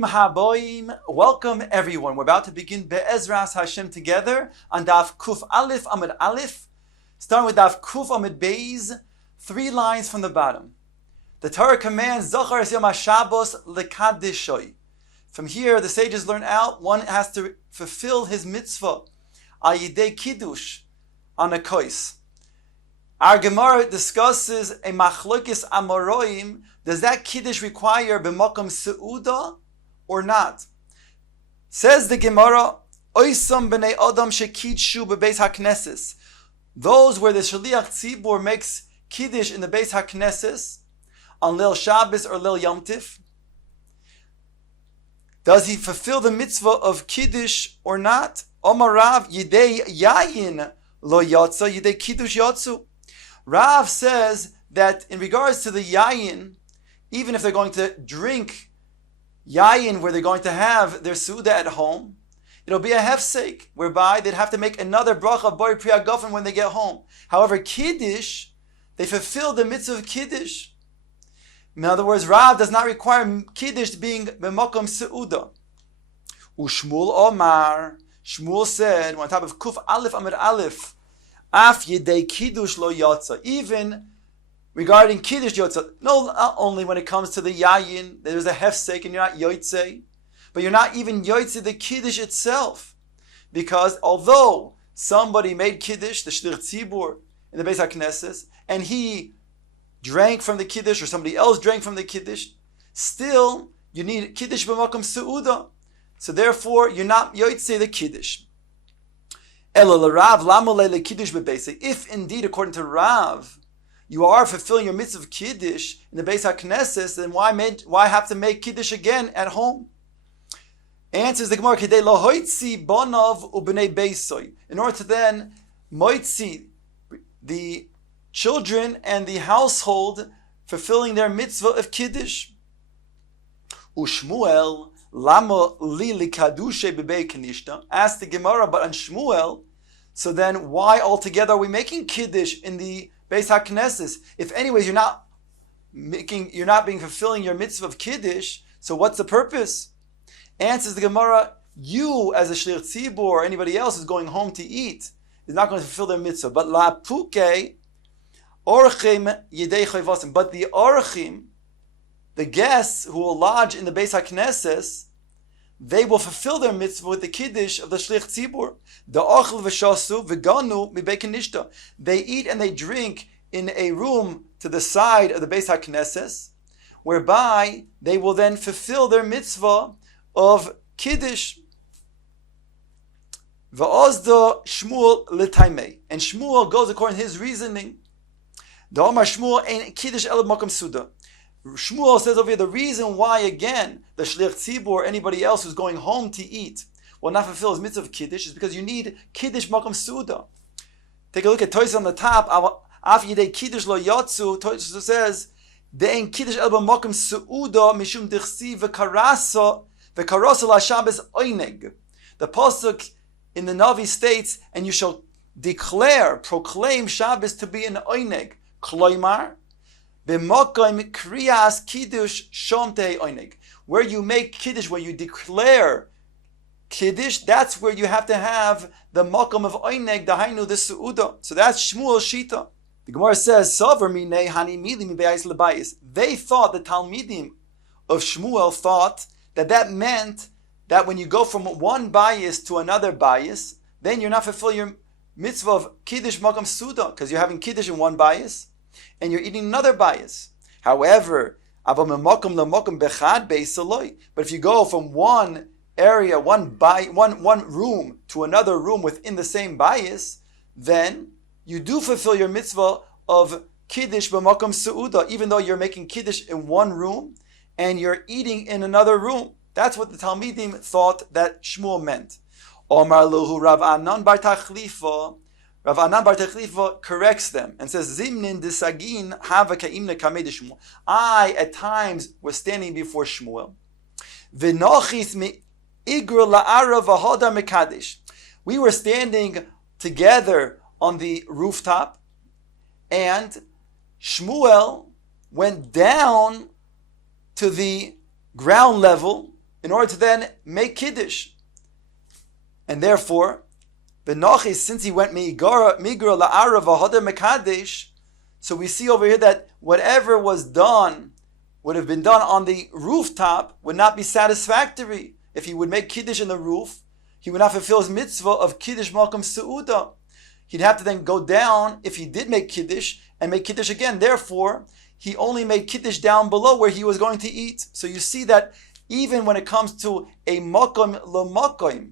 Bruchim haboim. Welcome everyone. We're about to begin Be'ezras Hashem together on Daf Kuf Aleph Amud Aleph. Starting with Daf Kuf Amud Beis, 3 lines from the bottom. The Torah commands Zachar es Yom HaShabbos lekadishoi. From here, the sages learn out one has to fulfill his mitzvah al yidei kiddush on a kois. Our Gemara discusses a machlokes amoroim. Does that kiddush require b'makom seuda or not? Says the Gemara, oisam b'nei adam shekidshu b'beis hakneses. Those where the shaliach tzibur makes kiddush in the beis hakneses on Leil Shabbos or Leil Yom Tif, does he fulfill the mitzvah of kiddush or not? Omar Rav yidei yayin lo yotza yidei kiddush yotzu. Rav says that in regards to the yayin, even if they're going to drink yayin where they're going to have their suda at home, it'll be a hefsek, whereby they'd have to make another bracha bori pri hagafen when they get home. However, kiddush, they fulfill the mitzvah of kiddush. In other words, Rav does not require kiddush being b'makom seuda. Ushmul Omar, Shmuel said, on top of Kuf Aleph Amud Aleph, Af yidei kiddush lo yotza. Even regarding kiddush yotza, not only when it comes to the yayin, there's a hefsek and you're not yotze, but you're not even yotze the kiddush itself, because although somebody made kiddush, the shlich tzibur in the Beis HaKnesses, and he drank from the kiddush, or somebody else drank from the kiddush, still you need kiddush b'makom seuda. So therefore, you're not yotze the kiddush. If indeed, according to Rav, you are fulfilling your mitzvah of kiddush in the Beis HaKnesses, then why have to make kiddush again at home? Answers the Gemara, Kedei lo hoitzi bonav ubnei beisoy. In order to then moitzi the children and the household fulfilling their mitzvah of kiddush. Ushmuel lama li likadushe bebei kanishta. Ask the Gemara, but on Shmuel, so then why altogether are we making kiddush in the Beis HaKnesses? If anyways you're not fulfilling your mitzvah of kiddush, so what's the purpose? Answers the Gemara, you as a shlich tzibur or anybody else who's going home to eat is not going to fulfill their mitzvah. But la puke orchim yidei chayvasim. But the orchim, the guests who will lodge in the Beis HaKnesses, they will fulfill their mitzvah with the kiddush of the shlich tzibur. The ochel v'shasu v'ganu mibei kanishta. They eat and they drink in a room to the side of the Beis HaKnesses, whereby they will then fulfill their mitzvah of kiddush. V'ozda Shmuel l'taimei. And Shmuel goes according to his reasoning. The Omar Shmuel ain't kiddush el makom suda. Shmuel says over here the reason why, again, the shlich tzibur or anybody else who's going home to eat will not fulfill his mitzvah of kiddush is because you need kiddush makom suda. Take a look at Toys on the top. Af yidei kiddush lo yotzu. Toys says de'en kiddush el makom suda mishum dichsi v'karasa la Shabbos oineg. The pasuk in the Navi states, and you shall proclaim Shabbos to be an oineg. Kloimar b'makom kriyas kiddush shomtei oineg. Where you make kiddush, where you declare kiddush, that's where you have to have the makom of oineg, dahainu the suuda. So that's Shmuel's shita. The Gemara says, "Savar minei hani milim be'ais lebayis." They thought, the Talmidim of Shmuel thought that meant that when you go from one bias to another bias, then you're not fulfilling your mitzvah of kiddush makom suda, because you're having kiddush in one bias and you're eating another bias. However, but if you go from one area, one room to another room within the same bias, then you do fulfill your mitzvah of kiddush b'makom seuda, even though you're making kiddush in one room and you're eating in another room. That's what the Talmidim thought that Shmuel meant. Omar luhu Rav Anan bar Tachlifa. Rav Anan bar Tachlifa corrects them and says, Zimnin disagin hava ka'imna kamei de Shmuel. I, at times, was standing before Shmuel. V'nochis me igra la'ara v'hoda mekadesh. We were standing together on the rooftop, and Shmuel went down to the ground level in order to then make Kiddush. And therefore, Benochi, since he went Migra La'arav V'Hoder Mekadesh, so we see over here that whatever was done, would have been done on the rooftop, would not be satisfactory. If he would make Kiddush in the roof, he would not fulfill his mitzvah of Kiddush Malkum Seudah. He'd have to then go down, if he did make Kiddush, and make Kiddush again. Therefore, he only made Kiddush down below where he was going to eat. So you see that even when it comes to a Makom L'Makom,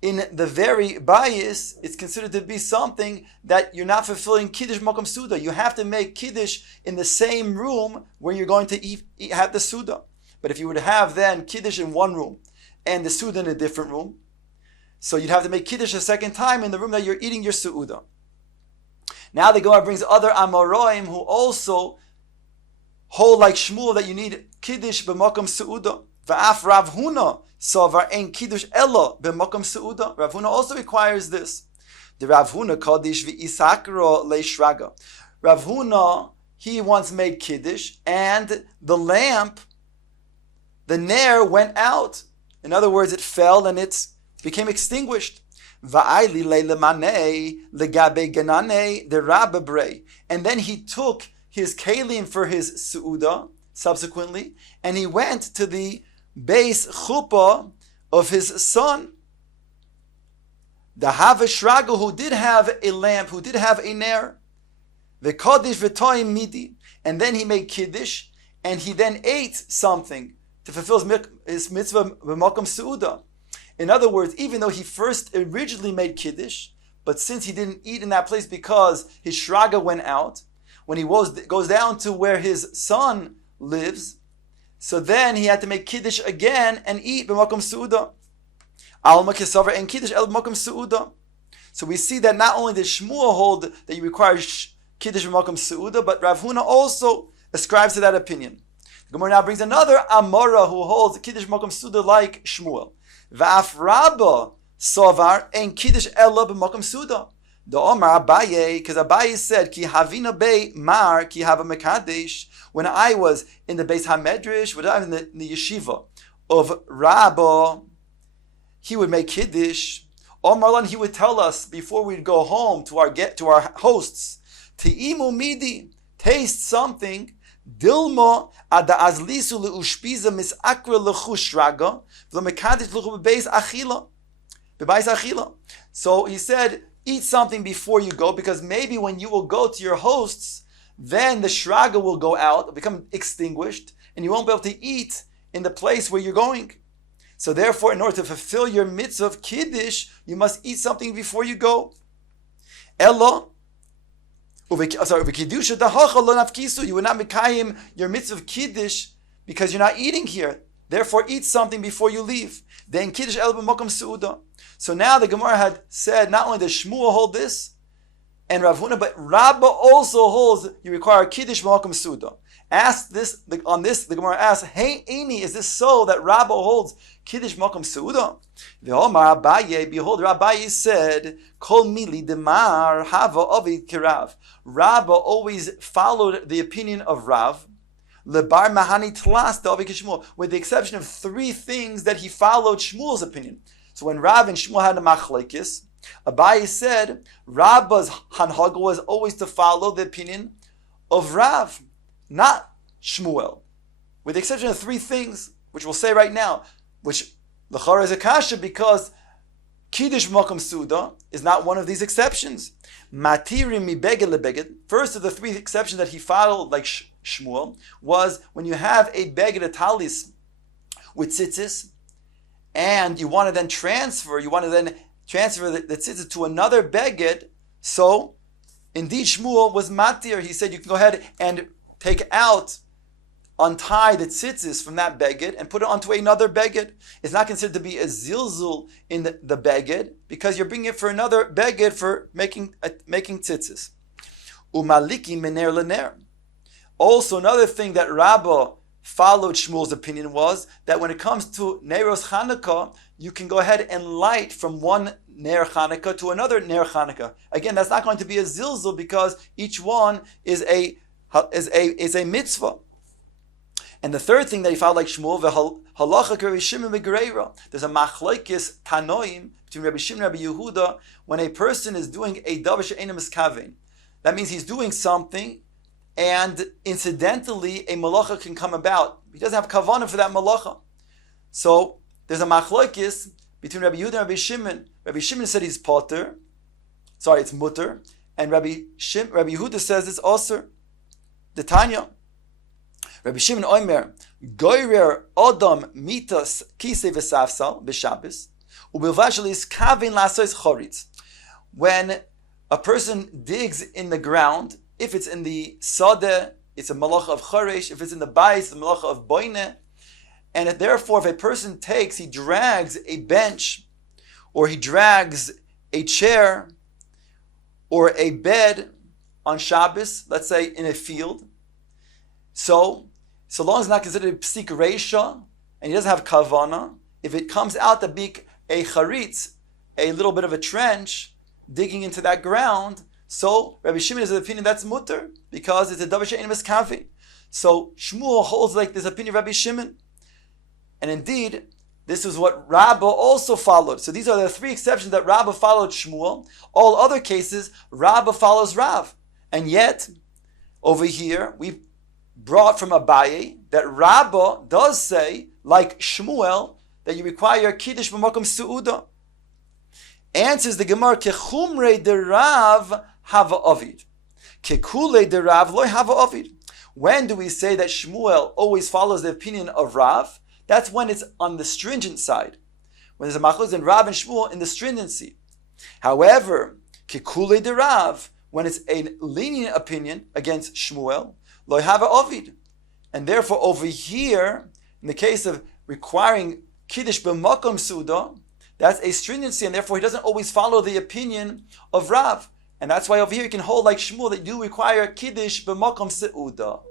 in the very bias, it's considered to be something that you're not fulfilling Kiddush Makom Suda. You have to make Kiddush in the same room where you're going to have the Suda. But if you would have then Kiddush in one room and the Suda in a different room, so you'd have to make Kiddush a second time in the room that you're eating your Su'uda. Now the Gemara brings other Amoraim who also hold like Shmuel that you need Kiddush b'Makom Su'uda. Va'af Rav Huna Savar ein Kiddush Ella b'Makom Seudah. Rav Huna also requires this. The Rav Huna Kaddish v'Isakro leishraga. Rav Huna, he once made Kiddush and the lamp, the nair went out. In other words, it fell and it became extinguished. Va'ayli le'lemanei legabe ganane derababrei. And then he took his kalim for his Seudah subsequently, and he went to the base chuppah of his son. The Havishraga, who did have a lamp, who did have a nair, the Kaddish v'toim midi, and then he made Kiddush, and he then ate something to fulfill his mitzvah b'makom seudah. In other words, even though he first originally made Kiddush, but since he didn't eat in that place because his shraga went out, when he goes down to where his son lives, so then he had to make Kiddush again and eat b'makom seudah. Alma kesavar and Kiddush el b'makom seudah. So we see that not only does Shmuel hold that you require Kiddush b'makom seudah, but Rav Huna also ascribes to that opinion. The Gemara now brings another Amora who holds Kiddush b'makom seudah like Shmuel. Va'af Rabba savar and Kiddush ela b'makom seudah. The Omar Abaye, because Abaye said, Ki havina be mar ki hava mekadesh. When I was in the Beis HaMedrash, when I was in the yeshiva of Rabba, he would make Kiddush. Omarlan, he would tell us before we'd go home to our hosts, Te'imu midi, taste something. Dilma ada azlisu leushpiza misakra lechushraga v'lemekadesh lechu bebeis achila. So he said, eat something before you go, because maybe when you will go to your hosts, then the shraga will go out, become extinguished, and you won't be able to eat in the place where you're going. So therefore, in order to fulfill your mitzvah of Kiddush, you must eat something before you go. Ella, you would not mekayim your mitzvah of Kiddush because you're not eating here. Therefore, eat something before you leave. Then Kiddush el b'makom seudah. So now the Gemara had said, not only does Shmuel hold this, and Rav Huna, but Rabba also holds you require Kiddush b'makom seudah. On this, the Gemara asks, hey, Amy, is this so that Rabba holds Kiddush b'makom seudah? The Omar Abaye, behold, Rabbi said, Kol mili demar hava ovid kirav. Rabba always followed the opinion of Rav, lebar mahani tlas da ovid kishmuel, with the exception of three things that he followed Shmuel's opinion. So when Rav and Shmuel had a machlekes, Abaye said Rabba's hanhaga was always to follow the opinion of Rav, not Shmuel, with the exception of three things, which we'll say right now, which l'chara is a kasha because Kiddush b'makom seudah is not one of these exceptions. Matirim mi beged lebeged. First of the three exceptions that he followed, like Shmuel, was when you have a beged, a talis with tzitzis, and you want to then transfer the tzitzis to another beged. So, indeed, Shmuel was matir. He said you can go ahead and untie the tzitzis from that beged and put it onto another beged. It's not considered to be a zilzul in the beged because you're bringing it for another beged for making tzitzis. Umaliki mener lener. Also, another thing that Rabbah followed Shmuel's opinion was that when it comes to Neiros Chanukah, you can go ahead and light from one Ner Chanukah to another Ner Chanukah. Again, that's not going to be a zilzul because each one is a mitzvah. And the third thing that he followed like Shmuel, halacha Rabbi Shimon begereira. There's a machlokes tanoim between Rabbi Shimon and Rabbi Yehuda when a person is doing a davar she'eino miskaven. That means he's doing something, and incidentally a malacha can come about. He doesn't have kavanah for that malacha. So there's a machlokes between Rabbi Yehuda and Rabbi Shimon. Rabbi Shimon said he's potter. Sorry, it's mutter. And Rabbi Yehuda says it's osir. The Tanya. Rabbi Shimon Omer, Goyrer Odom Mitas Kisei V'Safsal B'Shabbos Ubilvashalis Kavin Lasois Choritz. When a person digs in the ground, if it's in the Sadeh, it's a malacha of Choresh. If it's in the Bais, it's a malacha of Boine. And therefore, if a person he drags a bench, or he drags a chair, or a bed on Shabbos, let's say in a field, so long as it's not considered psik reisha, and he doesn't have kavana, if it comes out to be a charitz, a little bit of a trench, digging into that ground, so Rabbi Shimon is of the opinion that's mutter, because it's a davar she'eino miskaven. So Shmuel holds like this opinion of Rabbi Shimon. And indeed, this is what Rabbah also followed. So these are the three exceptions that Rabbah followed Shmuel. All other cases, Rabbah follows Rav. And yet, over here, we brought from Abaye that Rabbah does say, like Shmuel, that you require Kiddush b'makom su'uda. Answers the Gemara, Kechumrei de Rav hava ovid. Kekulei de Rav loy hava ovid. When do we say that Shmuel always follows the opinion of Rav? That's when it's on the stringent side. When there's a machlokes in Rav and Shmuel in the stringency. However, Kekulei de Rav, when it's a lenient opinion against Shmuel, lo have ovid. And therefore over here, in the case of requiring Kiddush b'makom suda, that's a stringency, and therefore he doesn't always follow the opinion of Rav. And that's why over here you can hold like Shmuel that you do require Kiddush b'makom seuda.